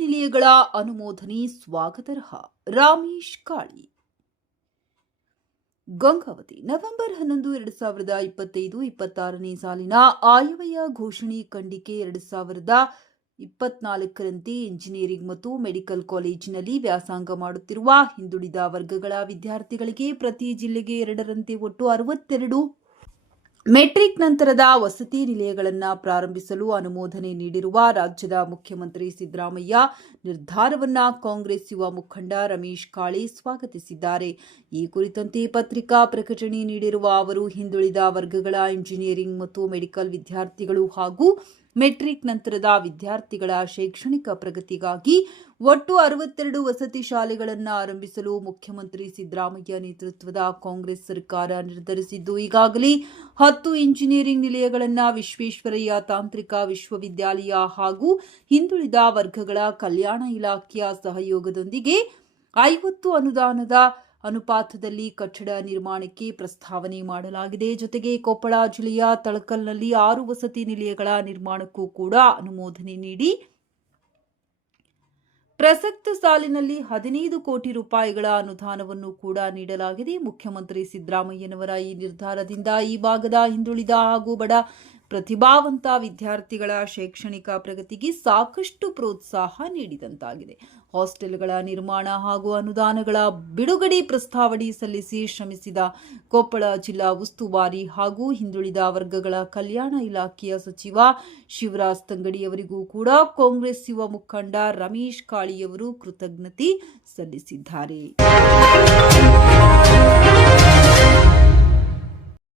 ನಿಲಯಗಳ ಅನುಮೋದನೆ ಸ್ವಾಗತಾರ್ಹ. ರಮೇಶ್ ಕಾಳಿ, ಗಂಗಾವತಿ. ನವೆಂಬರ್ 11, 2025-26ನೇ ಸಾಲಿನ ಆಯವ್ಯಯ ಘೋಷಣೆ ಖಂಡಿಕೆ 2024ರಂತೆ ಇಂಜಿನಿಯರಿಂಗ್ ಮತ್ತು ಮೆಡಿಕಲ್ ಕಾಲೇಜಿನಲ್ಲಿ ವ್ಯಾಸಂಗ ಮಾಡುತ್ತಿರುವ ಹಿಂದುಳಿದ ವರ್ಗಗಳ ವಿದ್ಯಾರ್ಥಿಗಳಿಗೆ ಪ್ರತಿ ಜಿಲ್ಲೆಗೆ 2ರಂತೆ ಒಟ್ಟು 62 ಮೆಟ್ರಿಕ್ ನಂತರದ ವಸತಿ ನಿಲಯಗಳನ್ನು ಪ್ರಾರಂಭಿಸಲು ಅನುಮೋದನೆ ನೀಡಿರುವ ರಾಜ್ಯದ ಮುಖ್ಯಮಂತ್ರಿ ಸಿದ್ದರಾಮಯ್ಯ ನಿರ್ಧಾರವನ್ನು ಕಾಂಗ್ರೆಸ್ ಯುವ ಮುಖಂಡ ರಮೇಶ್ ಕಾಳಿ ಸ್ವಾಗತಿಸಿದ್ದಾರೆ. ಈ ಕುರಿತಂತೆ ಪತ್ರಿಕಾ ಪ್ರಕಟಣೆ ನೀಡಿರುವ ಅವರು, ಹಿಂದುಳಿದ ವರ್ಗಗಳ ಇಂಜಿನಿಯರಿಂಗ್ ಮತ್ತು ಮೆಡಿಕಲ್ ವಿದ್ಯಾರ್ಥಿಗಳು ಹಾಗೂ ಮೆಟ್ರಿಕ್ ನಂತರದ ವಿದ್ಯಾರ್ಥಿಗಳ ಶೈಕ್ಷಣಿಕ ಪ್ರಗತಿಗಾಗಿ ಒಟ್ಟು 62 ವಸತಿ ಶಾಲೆಗಳನ್ನು ಆರಂಭಿಸಲು ಮುಖ್ಯಮಂತ್ರಿ ಸಿದ್ದರಾಮಯ್ಯ ನೇತೃತ್ವದ ಕಾಂಗ್ರೆಸ್ ಸರ್ಕಾರ ನಿರ್ಧರಿಸಿದ್ದು, ಈಗಾಗಲೇ 10 ಇಂಜಿನಿಯರಿಂಗ್ ನಿಲಯಗಳನ್ನು ವಿಶ್ವೇಶ್ವರಯ್ಯ ತಾಂತ್ರಿಕ ವಿಶ್ವವಿದ್ಯಾಲಯ ಹಾಗೂ ಹಿಂದುಳಿದ ವರ್ಗಗಳ ಕಲ್ಯಾಣ ಇಲಾಖೆಯ ಸಹಯೋಗದೊಂದಿಗೆ 50 ಅನುದಾನದ ಅನುಪಾತದಲ್ಲಿ ಕಟ್ಟಡ ನಿರ್ಮಾಣಕ್ಕೆ ಪ್ರಸ್ತಾವನೆ ಮಾಡಲಾಗಿದೆ. ಜೊತೆಗೆ ಕೊಪ್ಪಳ ಜಿಲ್ಲೆಯ ತಳಕಲ್ನಲ್ಲಿ 6 ವಸತಿ ನಿಲಯಗಳ ನಿರ್ಮಾಣಕ್ಕೂ ಕೂಡ ಅನುಮೋದನೆ ನೀಡಿ ಪ್ರಸಕ್ತ ಸಾಲಿನಲ್ಲಿ 15 ಕೋಟಿ ರೂಪಾಯಿಗಳ ಅನುದಾನವನ್ನು ಕೂಡ ನೀಡಲಾಗಿದೆ. ಮುಖ್ಯಮಂತ್ರಿ ಸಿದ್ದರಾಮಯ್ಯನವರ ಈ ನಿರ್ಧಾರದಿಂದ ಈ ಭಾಗದ ಹಿಂದುಳಿದ ಹಾಗೂ ಬಡ ಪ್ರತಿಭಾವಂತ ವಿದ್ಯಾರ್ಥಿಗಳ ಶೈಕ್ಷಣಿಕ ಪ್ರಗತಿಗೆ ಸಾಕಷ್ಟು ಪ್ರೋತ್ಸಾಹ ನೀಡಿದಂತಾಗಿದೆ. ಹಾಸ್ಟೆಲ್ಗಳ ನಿರ್ಮಾಣ ಹಾಗೂ ಅನುದಾನಗಳ ಬಿಡುಗಡೆ ಪ್ರಸ್ತಾವನೆ ಸಲ್ಲಿಸಿ ಶ್ರಮಿಸಿದ ಕೊಪ್ಪಳ ಜಿಲ್ಲಾ ಉಸ್ತುವಾರಿ ಹಾಗೂ ಹಿಂದುಳಿದ ವರ್ಗಗಳ ಕಲ್ಯಾಣ ಇಲಾಖೆಯ ಸಚಿವ ಶಿವರಾಜ್ ತಂಗಡಿಯವರಿಗೂ ಕೂಡ ಕಾಂಗ್ರೆಸ್ ಯುವ ಮುಖಂಡ ರಮೇಶ್ ಕಾಳಿಯವರು ಕೃತಜ್ಞತೆ ಸಲ್ಲಿಸಿದ್ದಾರೆ.